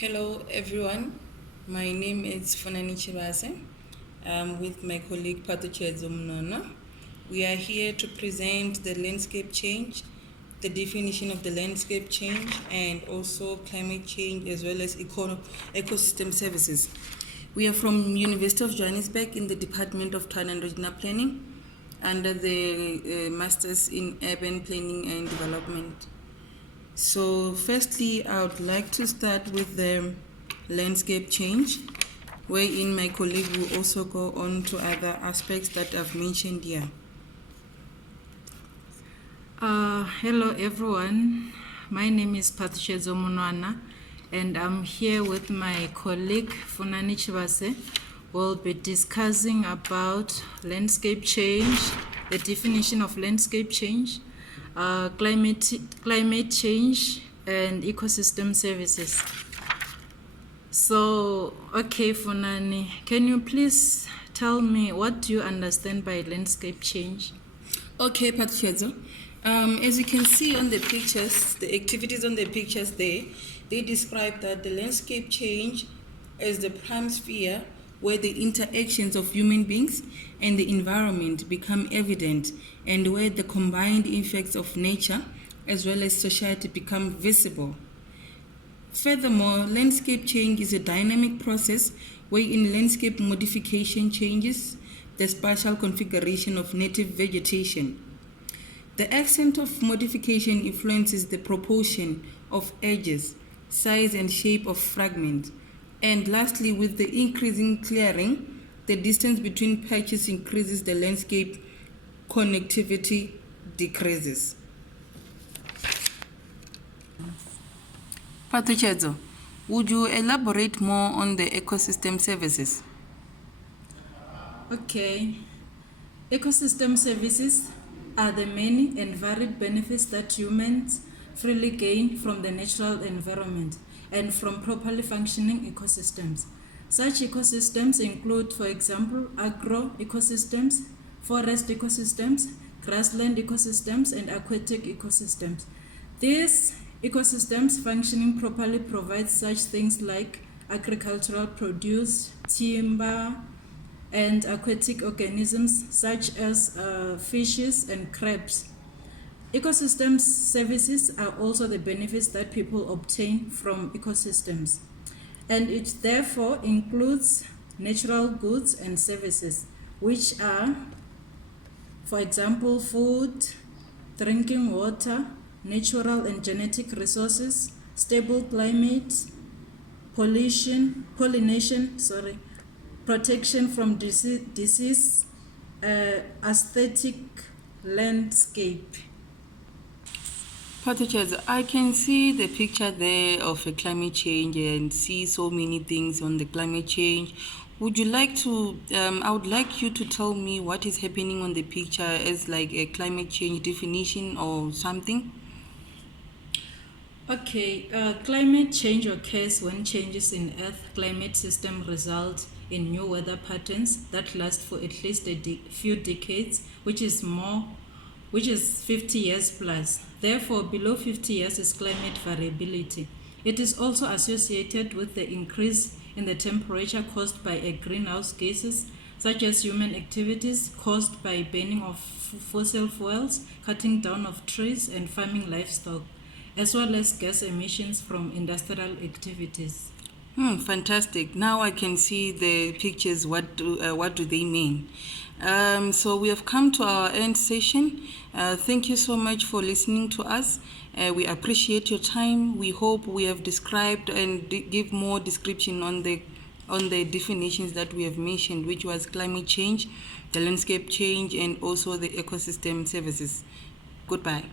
Hello everyone, my name is Tshivhase. I'm with my colleague Munwana. We are here to present the landscape change, the definition of the landscape change, and also climate change as well as ecosystem services. We are from University of Johannesburg in the Department of Town and Regional Planning under the Masters in Urban Planning and Development. So firstly, I would like to start with the landscape change, wherein my colleague will also go on to other aspects that I've mentioned here. Hello everyone, my name is Munwana and I'm here with my colleague Tshivhase. We'll be discussing about landscape change, the definition of landscape change, climate change and ecosystem services. So, okay, Funani, can you please tell me what do you understand by landscape change? Okay, Patricia. As you can see on the pictures, the activities on the pictures there, they describe that the landscape change is the prime sphere where the interactions of human beings and the environment become evident and where the combined effects of nature as well as society become visible. Furthermore, landscape change is a dynamic process wherein landscape modification changes the spatial configuration of native vegetation. The extent of modification influences the proportion of edges, size and shape of fragments. And lastly, with the increasing clearing, the distance between patches increases, the landscape connectivity decreases. Patricia, would you elaborate more on the ecosystem services? Okay. Ecosystem services are the many and varied benefits that humans freely gain from the natural environment and from properly functioning ecosystems. Such ecosystems include, for example, agro-ecosystems, forest ecosystems, grassland ecosystems, and aquatic ecosystems. These ecosystems functioning properly provide such things like agricultural produce, timber, and aquatic organisms such as fishes and crabs. Ecosystem services are also the benefits that people obtain from ecosystems, and it therefore includes natural goods and services, which are, for example, food, drinking water, natural and genetic resources, stable climate, pollination, protection from disease, aesthetic landscape. Patricia, I can see the picture there of a climate change and see so many things on the climate change. Would you like to, I would like you to tell me what is happening on the picture as like a climate change definition or something? Okay, climate change occurs when changes in Earth's climate system result in new weather patterns that last for at least a few decades, which is 50 years plus. Therefore, below 50 years is climate variability. It is also associated with the increase in the temperature caused by greenhouse gases, such as human activities caused by burning of fossil fuels, cutting down of trees, and farming livestock, as well as gas emissions from industrial activities. Fantastic. Now I can see the pictures. What do they mean? So we have come to our end session. Thank you so much for listening to us. We appreciate your time. We hope we have described and give more description on the definitions that we have mentioned, which was climate change, the landscape change, and also the ecosystem services. Goodbye.